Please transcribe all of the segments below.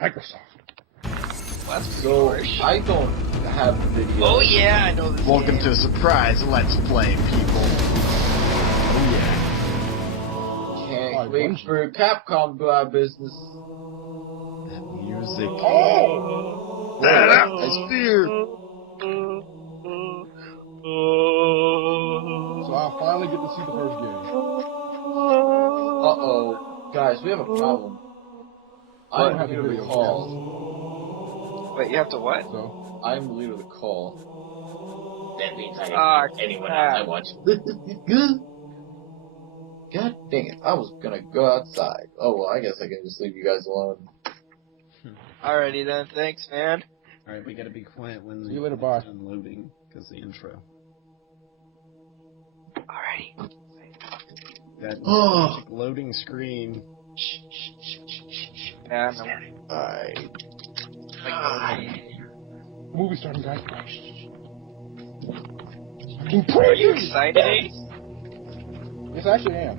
Microsoft. So, I don't have video. Oh yeah, I know this Welcome game. to Surprise Let's Play, people. Oh Can't Like wait Bungie. for Capcom to go out of business. yeah. That music. Oh! I fear. So I'll finally get to see the first game. Uh-oh. Guys, we have a problem. I don't I'm have the the leader of the video. call. Wait, you have to what? So, I'm the leader of the call. That means I Ah, can anyone crap. I want. God dang it. I was gonna go outside. Oh, well, I guess I can just leave you guys alone. Alrighty then, thanks, man. Alright, we gotta be quiet when See you later, bye. it's unloading, because the intro. Alrighty. That Oh. magic loading screen. Yeah, no. movie starting, guys. Are you excited, Ace? Yes, I actually am.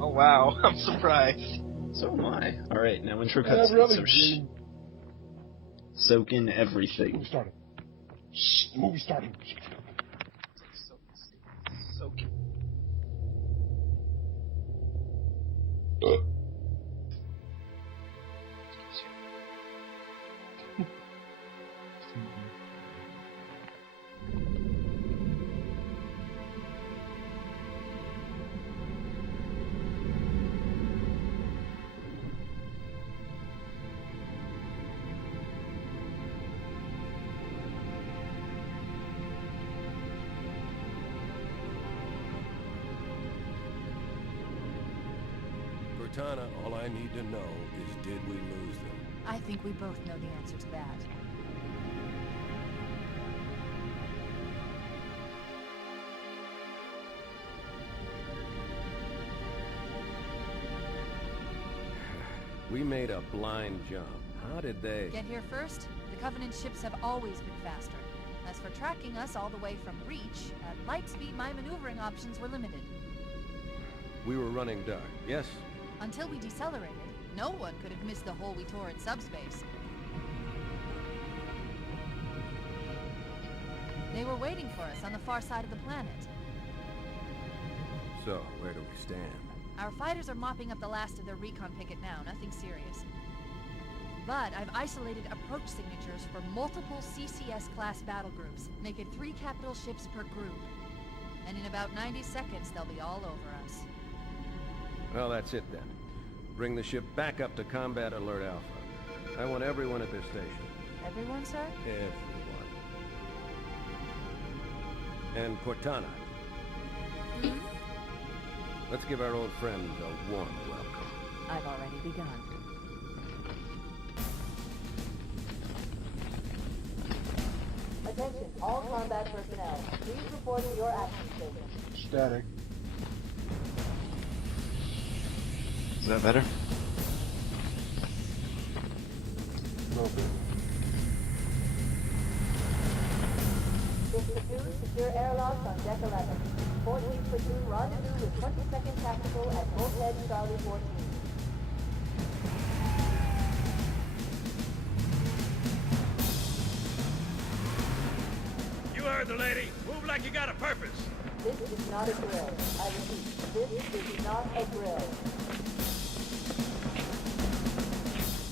Oh wow, I'm surprised. So am I. Alright, now intro Yeah, cutscene, really. so soak in everything. Movie starting. Shh, the movie starting. So Cortana, all I need to know is, did we lose them? I think we both know the answer to that. We made a blind jump. How did they... Get here first? The Covenant ships have always been faster. As for tracking us all the way from Reach, at light speed my maneuvering options were limited. We were running dark, yes? Until we decelerated, no one could have missed the hole we tore in subspace. They were waiting for us on the far side of the planet. So, where do we stand? Our fighters are mopping up the last of their recon picket now, nothing serious. But I've isolated approach signatures for multiple CCS-class battle groups, making 3 capital ships per group. And in about 90 seconds, they'll be all over us. Well, that's it then. Bring the ship back up to Combat Alert Alpha. I want everyone at their station. Everyone, sir? Everyone. And Cortana, let's give our old friend a warm welcome. I've already begun. Attention, all combat personnel. Please report to your action station. Static. Is that better? A little bit. Fifth platoon, secure airlocks on deck 11. 14th platoon, rendezvous with 22nd Tactical at Bulkhead Charlie 14. You heard the lady. Move like you got a purpose. This is not a drill. I repeat, this is not a drill.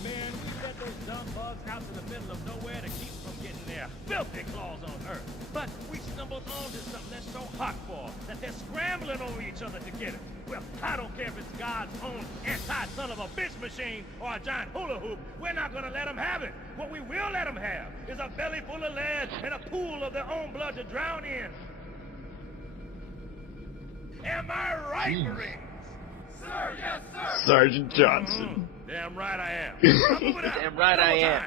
Man, we let those dumb bugs out to the middle of nowhere to keep from getting their filthy claws on Earth. But we stumbled onto something that's so hot for that they're scrambling over each other to get it. Well, I don't care if it's God's own anti-son of a bitch machine or a giant hula hoop. We're not gonna let them have it. What we will let them have is a belly full of lead and a pool of their own blood to drown in. Am I right, Marines? Sir, yes, sir. Sergeant Johnson. Damn right I am. Now move it out. Damn right I am.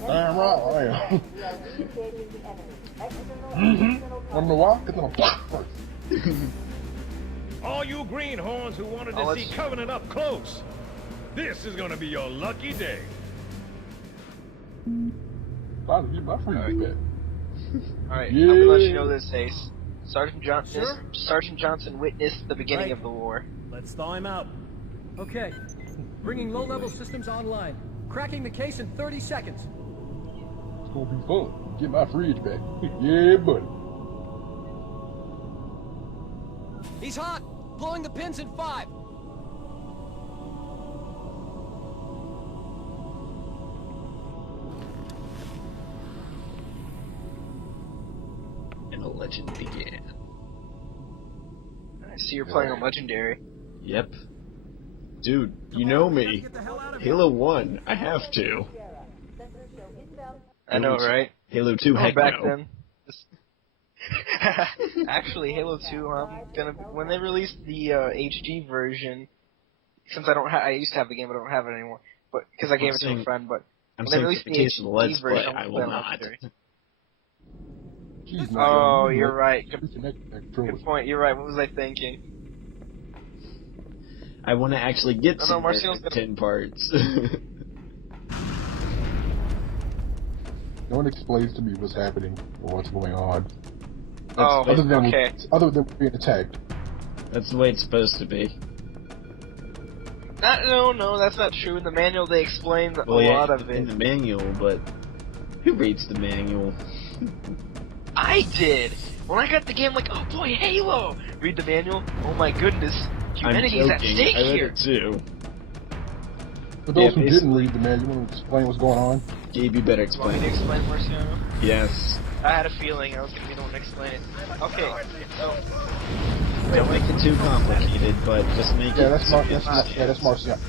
Damn right, I am. We are reinstating the enemy. External and internal Wanna know why? It's gonna block first. All you greenhorns who wanted to see Covenant up close, this is gonna be your lucky day. About to be my free bit. Alright, Yeah. I'm gonna let you know this, Ace. Sergeant Johnson witnessed the beginning of the war. Let's thaw him out. Okay. Bringing low-level systems online. Cracking the case in 30 seconds. It's gonna be fun. Get my fridge back. Yeah, buddy. He's hot! Blowing the pins in 5. And a legend began. I see you're playing on Legendary. Yep. Dude, you know me. Halo 1, I have to. I know, right? Halo 2, heck back no. then. Actually, Halo 2, when they released the HD version, since I used to have the game, but I don't have it anymore, but because I gave it to a friend. But I'm when they saying released for the the case of the Let's HD Play, version, I will not. Jeez, Oh, you're right. Good Point. You're right. What was I thinking? I want to actually get No, some Marciano's gonna- 10 parts. No one explains to me what's happening or what's going on. Oh, other than okay. Other than being attacked. That's the way it's supposed to be. No, that's not true. In the manual, they explain a Well, yeah, lot of it. in the manual, but who reads the manual? I did! When I got the game, like, oh boy, Halo! Read the manual, oh my goodness, humanity's at stake I read here! it too. For those who basically- didn't read the manual, explain what's going on. Gabe, you better Want me to explain. explain, Marciano? Yes. I had a feeling I was gonna be the one to explain it. Okay, so... Don't make it too complicated, but just make Yeah, it. that's simple. Marciano's stuff.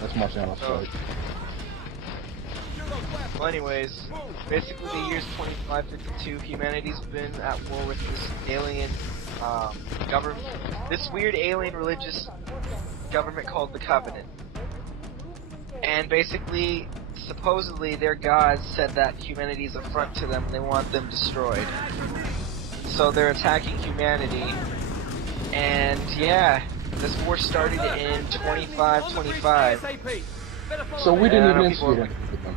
That's Marciano's Oh. stuff. Well, anyways, basically the year's 2552, humanity's been at war with this alien, government, this weird alien religious government called the Covenant. And basically, supposedly their gods said that humanity is a front to them and they want them destroyed. So they're attacking humanity. And yeah, this war started in 2525. So we didn't Yeah, even people instigate are- anything with them.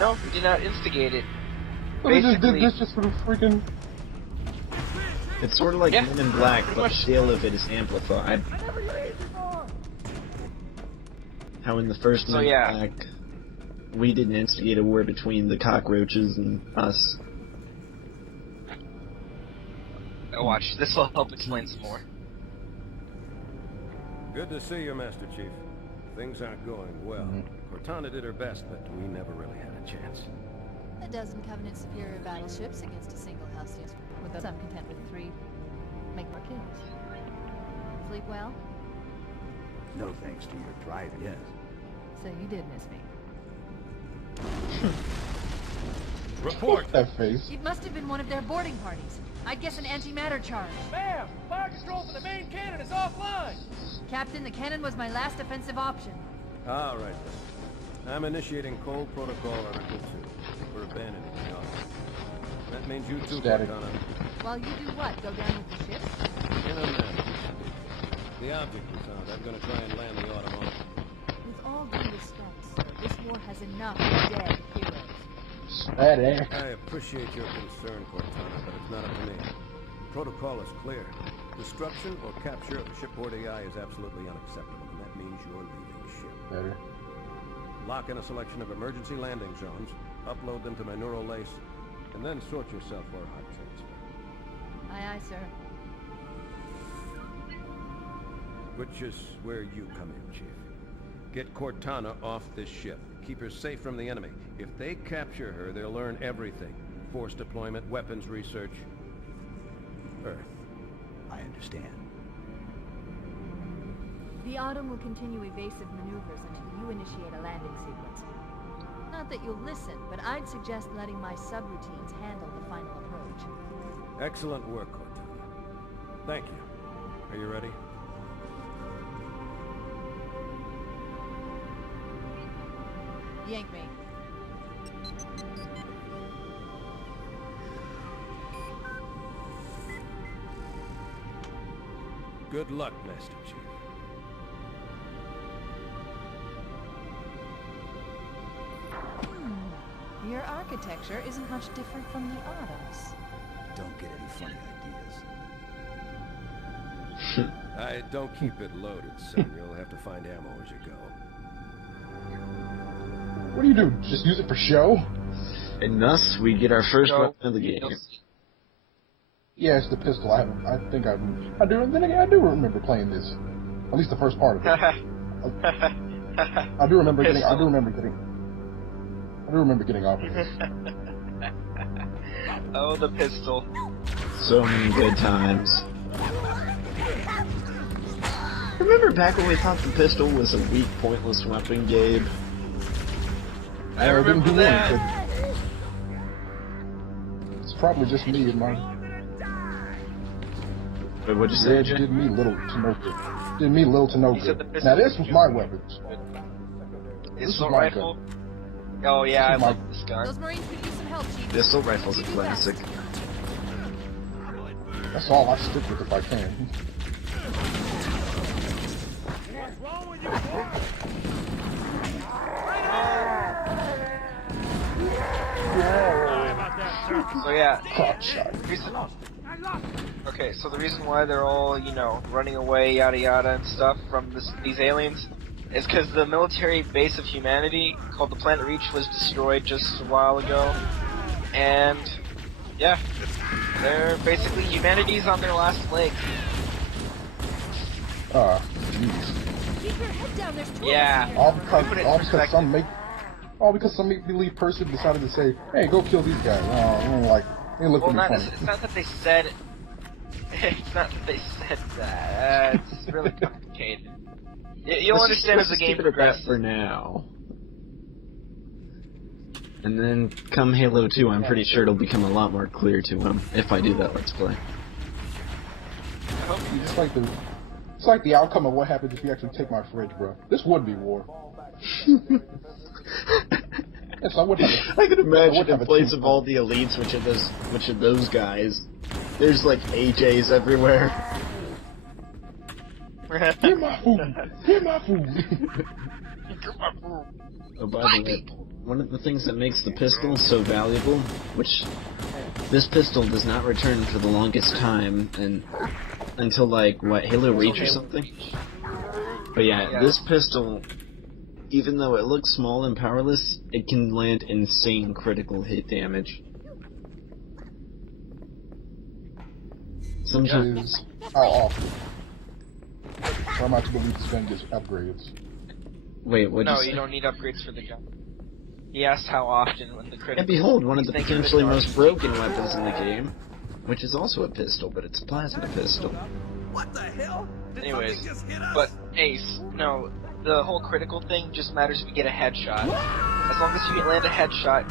No, we did not instigate it. So they just did Basically- this just for the freaking... It's sort of like Yeah, Men in Black, pretty but the much. scale of it is amplified. How in the first So, Men in yeah. Black, we didn't instigate a war between the cockroaches and us. Oh, watch, this will help explain some more. Good to see you, Master Chief. Things aren't going well. Cortana did her best, but we never really had a chance. A dozen Covenant superior battleships against a single house user. With us, I'm content with 3. Make more kills. Sleep well? No thanks to your drive, yes. So you did miss me. Report! That face. It must have been one of their boarding parties. I'd guess an antimatter charge. Ma'am, fire control for the main cannon is offline. Captain, the cannon was my last offensive option. All right, then. I'm initiating cold protocol Article 2. We're abandoning the office. That means you too, Static. Cortana. While you do what? Go down with the ship? In a minute. The object is out. I'm gonna try and land the automaton. With all due respect, sir, this war has enough dead heroes. Static. I appreciate your concern, Cortana, but it's not up to me. Protocol is clear. Destruction or capture of a shipboard AI is absolutely unacceptable, and that means you're leaving the ship. Better. Lock in a selection of emergency landing zones, upload them to my neural lace, and then sort yourself for a hot transfer. Aye, aye, sir. Which is where you come in, Chief. Get Cortana off this ship. Keep her safe from the enemy. If they capture her, they'll learn everything. Force deployment, weapons research. Earth. I understand. The Autumn will continue evasive maneuvers until you initiate a landing sequence. Not that you'll listen, but I'd suggest letting my subroutines handle the final approach. Excellent work, Cortana. Thank you. Are you ready? Yank me. Good luck, Master Chief. Your architecture isn't much different from the Autumn's. Don't get any funny ideas. Don't keep it loaded, son. You'll have to find ammo as you go. What do you do? Just use it for show? And thus, we get our first So, weapon of the game. Yeah, it's the pistol. I think I do. Then again, I do remember playing this. At least the first part of it. I do remember getting. I do remember getting off of this. Oh, the pistol. So many good times. Remember back when we thought the pistol was a weak, pointless weapon, Gabe? I remember that. It's probably just me and my. But what'd you say, It Jay? did me little to no good. Did me little to no You said good. the Now pistol this was my weapon. Assault my rifle. Oh yeah, I This is love my- this gun. Those Marines could use some help, Chief. Pistol rifle's a classic. That's all I stick with if I can. What's wrong with you, boy? Sorry about that, sir. So yeah, Crotch shot. okay, so the reason why they're all, running away, yada yada and stuff from these aliens is because the military base of humanity, called the Planet Reach, was destroyed just a while ago. And, yeah, they're basically humanity's on their last leg. Jeez. Keep your head down, there's two Yeah. of us All here. because, Put it in all because perspective. all because some make-believe person decided to say, "Hey, go kill these guys." They look Well, pretty funny. it's not that they said it's not that they said that. It's really complicated. You'll understand as the game keep it at that progresses. for now. And then, come Halo 2, I'm pretty sure it'll become a lot more clear to him if I do that Let's Play. It's like the outcome of what happens if you actually take my fridge, bro. This would be war. Yes, I would have. I can imagine in a place team of all the elites, which of those guys, there's like AJs everywhere. Get my food! Get my food! Oh, by the way, one of the things that makes the pistol so valuable, which this pistol does not return for the longest time, and until like Halo Reach or something. But yeah, this pistol, even though it looks small and powerless, it can land insane critical hit damage. Sometimes. How often? So I'm not to believe this gun gets upgrades. Wait, what'd No, you say? you don't need upgrades for the gun. He asked how often when the critical. And behold, one of the Thank you, potentially Victor. most broken weapons in the game, which is also a pistol, but it's a plasma pistol. What the hell? Did Anyways, something just hit us? but Ace, no, the whole critical thing just matters if you get a headshot. As long as you land a headshot,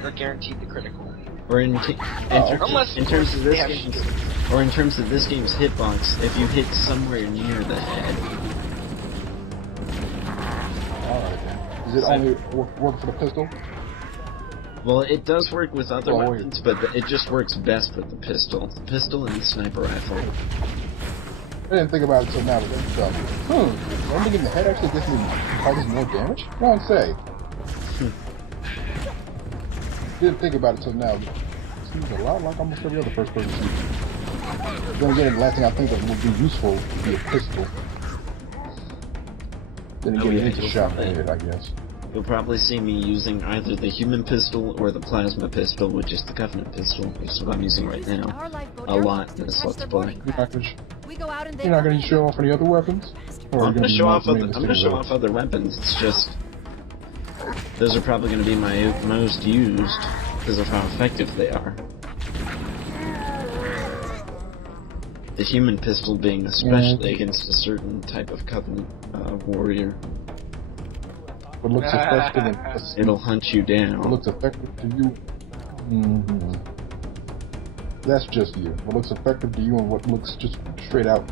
you are guaranteed the critical. Or in Unless, in terms of they this have game's, or in terms of this game's hitbox, if you hit somewhere near the head. Alright then. Does it only work for the pistol? Well, it does work with other Oh, wait. weapons, but it just works best with the pistol. The pistol and the sniper rifle. I didn't think about it until now, but then it's like, landing in the head actually causes more damage? Don't say. Didn't think about it till now, but it seems a lot like almost every other first-person shooter. Then again, the last thing I think of would be useful would be a pistol. Then again, it's a shot in the head, I guess. You'll probably see me using either the human pistol or the plasma pistol, which is the Covenant pistol, which is what I'm using right now, Our lifeboat a lot airlock in this catch Let's their Play. boarding You're craft. not gonna, We go out and they you're not gonna show off any other weapons? Or are I'm you gonna be show off mainly other. I'm gonna sticking show with off other weapons. It's just those are probably gonna be my most used because of how effective they are. The human pistol being especially against a certain type of Covenant warrior. what looks effective and It'll hunt you what down. looks effective to you. That's just you. What looks effective to you and what looks just straight out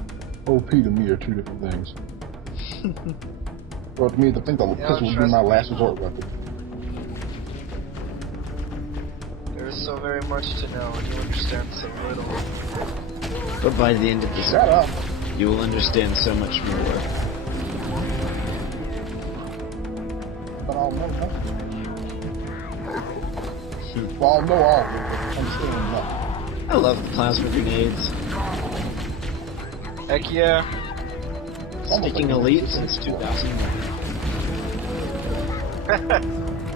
OP to me are two different things. Well, to me, I think the pistol would be my last resort weapon. There is so very much to know, and you understand so little. But by the end of this, Shut up! you will understand so much more. But I'll know nothing. Well, I'll know all of it, but understand nothing. I love the plasma grenades. Heck yeah. Almost Sticking like elite since 2001.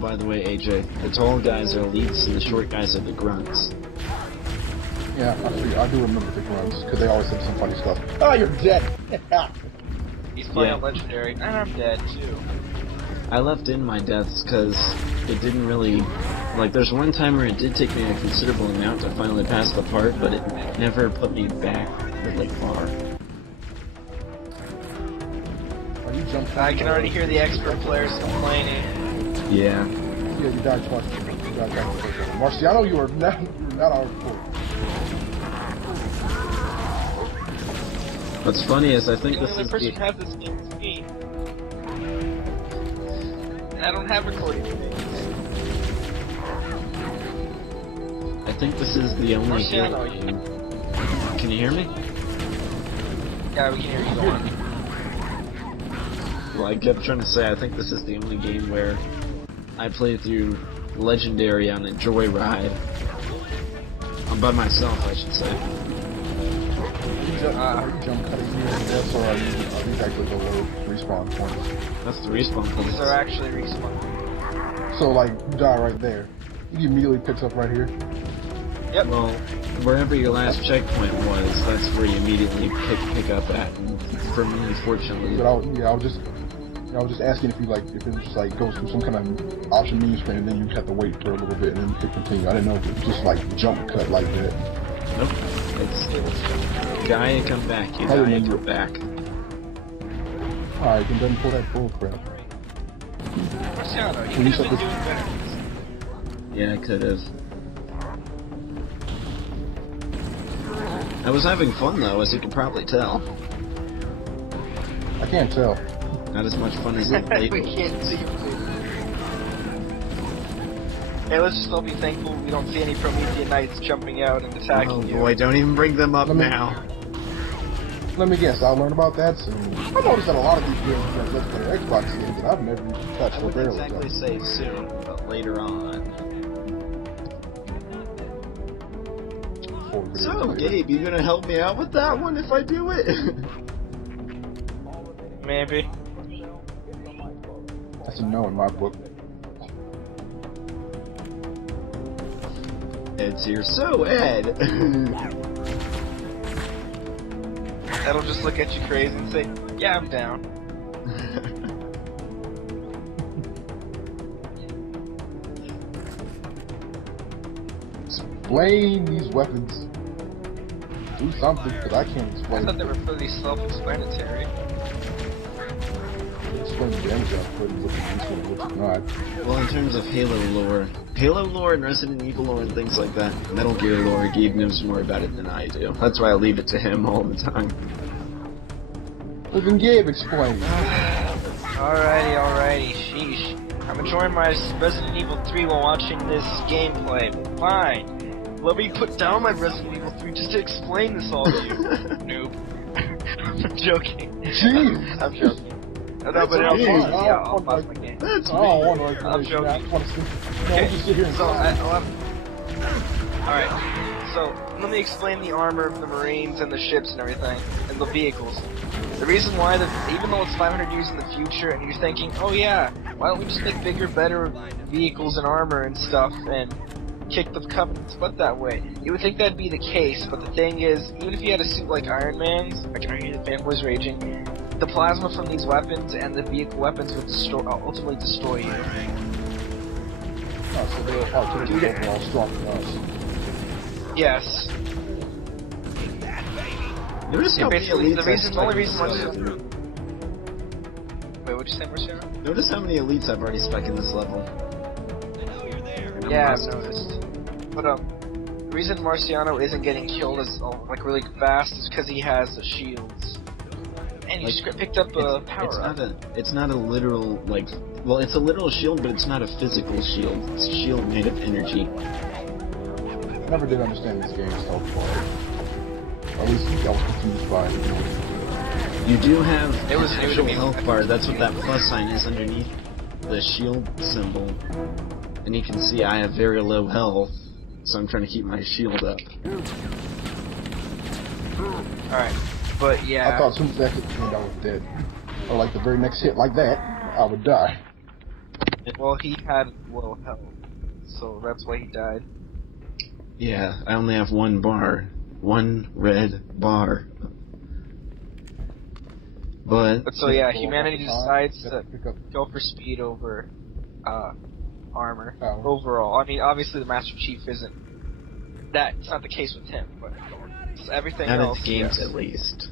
by the way, AJ, the tall guys are elites and the short guys are the grunts. Yeah, I do remember the grunts, because they always said some funny stuff. Oh, you're dead! He's playing on Legendary, and I'm dead too. I left in my deaths because it didn't really... Like, there's one time where it did take me a considerable amount to finally pass the part, but it never put me back really far. I can already hear the expert players complaining. Yeah. Yeah, you died twice. You died twice. Marciano, you are not our report. What's funny is I think The this only is person who has this game is me. And I don't have recording today. I think this is the only Marciano, game. Can you hear me? Yeah, we can hear you. Go on. Well, I kept trying to say I think this is the only game where I play through Legendary on a joyride. I'm by myself, I should say. Are you jump cutting here and deaths, or are these actually the low respawn points? That's the respawn points. These are actually respawn. So, like, you die right there. He immediately picks up right here. Yep. Well, wherever your last checkpoint was, that's where you immediately pick up at. And for me, unfortunately. But I was just asking if you if it just goes through some kind of option menu screen and then you have to wait for a little bit and then you can continue. I didn't know if it was just jump cut like that. Nope. It's die and come back. You die and come back. Alright, then doesn't pull that bull crap. Marciano, you could have been doing better. Yeah, I could have. I was having fun though, as you can probably tell. I can't tell. Not as much fun as it played. We can't see you. Hey, let's just all be thankful we don't see any Promethean Knights jumping out and attacking you. Oh boy, don't even bring them up now. Let me guess, I'll learn about that soon. I noticed that a lot of these games are Let's Play Xbox games that I've never touched I or wouldn't barely exactly touched. say soon, but later on. So, Gabe, you gonna help me out with that one if I do it? Maybe. That's a no in my book. Ed's here. So, Ed! That'll just look at you crazy and say, yeah, I'm down. Explain these weapons. Do something, because I can't I explain. thought they were pretty self-explanatory. Explain the damage output and what's useful and what's not. Well, in terms of Halo lore and Resident Evil lore and things like that, Metal Gear lore, Gabe knows more about it than I do. That's why I leave it to him all the time. Even Gabe explained. Alrighty, sheesh. I'm enjoying my Resident Evil 3 while watching this gameplay. Fine. Let me put down my Resident Evil 3 just to explain this all to you. Noob. I'm joking. Jeez. I'm joking. No, but I'll pause my game. That's I'm joking. Okay, so alright, so let me explain the armor of the Marines and the ships and everything, and the vehicles. The reason why, even though it's 500 years in the future, and you're thinking, oh yeah, why don't we just make bigger, better vehicles and armor and stuff, and kick the Covenant's butt that way? You would think that'd be the case, but the thing is, even if you had a suit like Iron Man's, I can hear the fanboys raging, the plasma from these weapons and the vehicle weapons would ultimately destroy you. Oh, so they're overall strong than us. Yes. Notice how many Basically, elites the only reason why. Wait, what'd you say, Marciano? Notice how many elites I've already spec in this level. Yeah, I've noticed. But the reason Marciano isn't getting killed really fast is because he has the shields. And he just picked up a power up. It's not a literal, well, it's a literal shield, but it's not a physical shield. It's a shield made of energy. I never did understand this game's health bar. At least I was confused by it. You do have It was an new to actual me. health bar. That's what that plus sign is underneath the shield symbol. And you can see I have very low health, so I'm trying to keep my shield up. Alright, but yeah. I thought as soon as that hit the end, I was dead. Or like the very next hit like that, I would die. Well, he had low health, so that's why he died. Yeah, I only have one bar. One red bar. But So yeah, Go off humanity the time, decides you to have to pick up go for speed over armor. power. Overall, I mean, obviously the Master Chief isn't that. It's not the case with him, but everything not else, in the games yes. at least.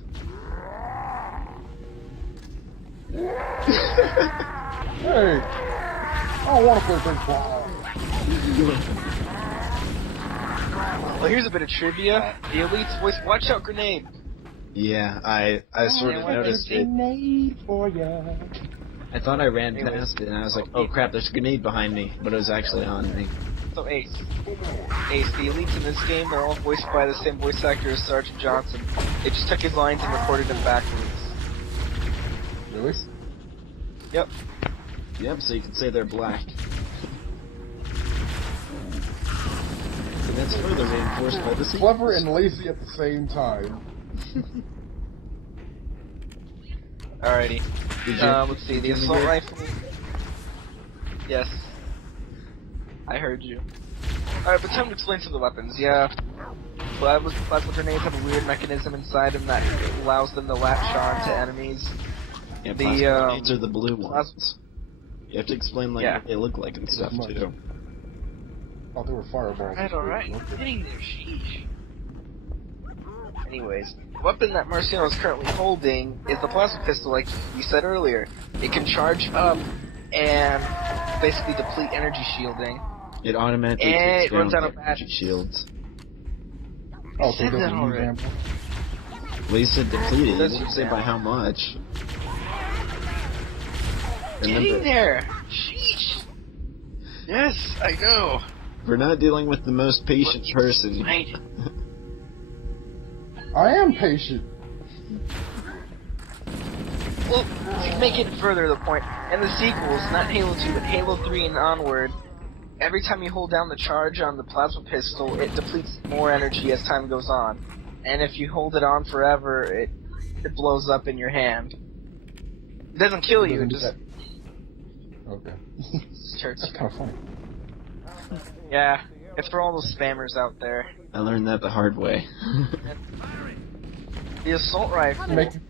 Hey! I don't want to play baseball. Well, here's a bit of trivia. The Elite's voice. Watch out, grenade! Yeah, I sort of noticed it. Grenade for ya. I thought I ran Anyways. past it and I was like, oh crap, there's a grenade behind me, but it was actually on me. So Ace, the Elites in this game, they're all voiced by the same voice actor as Sergeant Johnson. They just took his lines and recorded them backwards. Really? Yep. Yep, so you can say they're black. And that's further reinforced by the sequels. Clever and lazy at the same time. Alrighty. Let's see, the assault rifle. Yes. I heard you. Alright, but time to explain some of the weapons. Yeah. Plasma grenades have a weird mechanism inside them that allows them to latch on to enemies. Yeah, plasma grenades are the blue ones. You have to explain what they look like and stuff too. Oh, they were fireballs. Alright. Getting there, sheesh. Anyways, the weapon that Marciano is currently holding is the plasma pistol, like you said earlier. It can charge up and basically deplete energy shielding. It automatically And takes it runs down out of the energy batteries. shields. Oh, so said it doesn't that use already. ammo? Well, you said depleted, you Does didn't use say by ammo. how much. Getting there! Sheesh! Yes, I know. We're not dealing with the most patient person. Right. I am patient. Well, to make it further the point, in the sequels, not Halo 2, but Halo 3 and onward, every time you hold down the charge on the plasma pistol, it depletes more energy as time goes on. And if you hold it on forever, it blows up in your hand. It doesn't kill you, it just Okay. hurts That's you. kind of funny. Yeah, it's for all those spammers out there. I learned that the hard way. The assault rifle.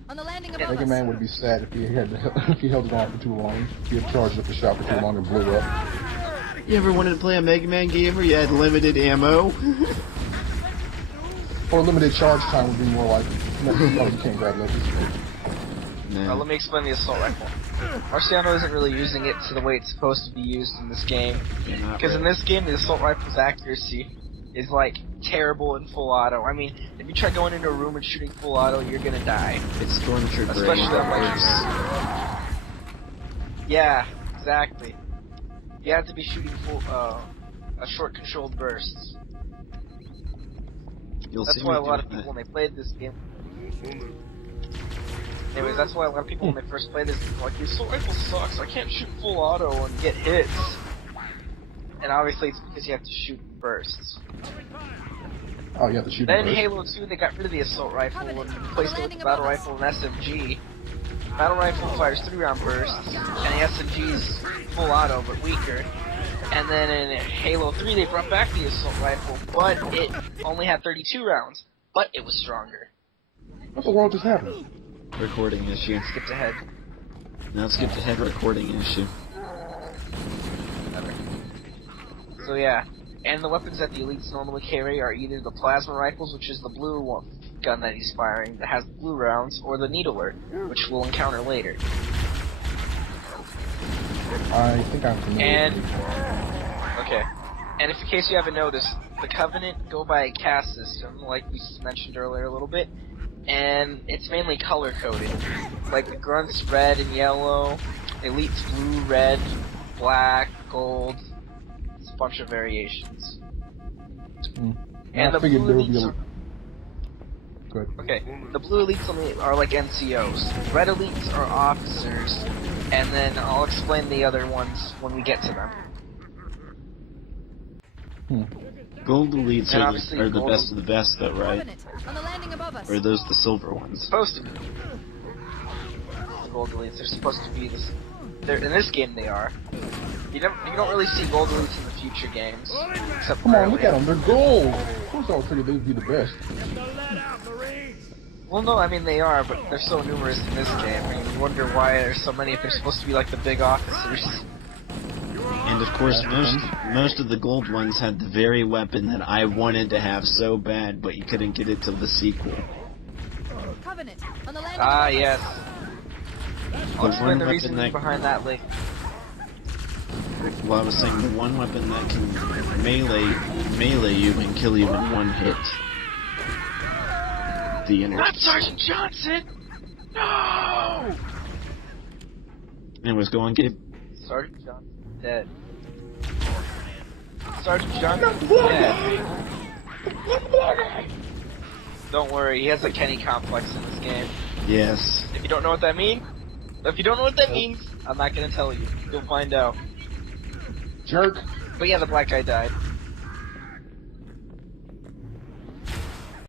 On the landing above Mega us. Man would be sad if he had if he held it on for too long. If he had charged up the shot for too long and blew up. You ever wanted to play a Mega Man game where you had limited ammo? Or limited charge time would be more like, oh, you can't grab ledges. Let me explain the assault rifle. Marciano isn't really using it to the way it's supposed to be used in this game. Because in this game, the assault rifle's accuracy is like terrible in full auto. I mean, if you try going into a room and shooting full auto, you're gonna die. It's Stormtrooper. Especially yeah, exactly. You have to be shooting full, a short controlled bursts. That's why a lot of people when they played this game. Anyways, that's why a lot of people when they first play this are like, the assault rifle sucks. I can't shoot full auto and get hits. And obviously it's because you have to shoot bursts. Oh, you have to shoot. Then in Halo 2, they got rid of the assault rifle and replaced it with the battle rifle and SMG. Battle rifle fires 3-round bursts, and the SMG's full auto but weaker. And then in Halo 3, they brought back the assault rifle, but it only had 32 rounds, but it was stronger. What the world just happened? Recording issue. Skipped ahead. Now skipped ahead. Recording issue. So yeah, and the weapons that the elites normally carry are either the plasma rifles, which is the blue gun that he's firing that has the blue rounds, or the needler, which we'll encounter later. I think I'm familiar. And okay, and if in case you haven't noticed, the Covenant go by a caste system, like we mentioned earlier a little bit, and it's mainly color coded. Like the Grunts red and yellow, Elites blue, red, black, gold. It's a bunch of variations. And the blue elites are... Good. Okay, the blue elites are like NCOs. Red elites are officers, and then I'll explain the other ones when we get to them. Gold elites And are obviously the gold best of the best, though, right? On the landing above us. Or are those the silver ones? Supposed to be. The gold elites, they're supposed to be this. In this game they are. You don't really see gold elites in the future games. Except Come on, for look at them. They're gold. Of course I would figure they'd be the best. Well, no, I mean they are, but they're so numerous in this game. I mean, you wonder why there's so many if they're supposed to be like the big officers. And of course, most of the gold ones had the very weapon that I wanted to have so bad, but you couldn't get it till the sequel. Covenant, on the landing. Ah, yes. I'll The explain one the weapon reasoning that, behind that later. well, I was saying the one weapon that can melee you and kill you in one hit. The energy. Not Sergeant Johnson! No! And was going, Gabe? Sergeant Johnson dead. Sergeant Johnson dead. Don't worry, he has a Kenny complex in this game. Yes. If you don't know what that means, I'm not gonna tell you. You'll find out. Jerk. But yeah, the black guy died.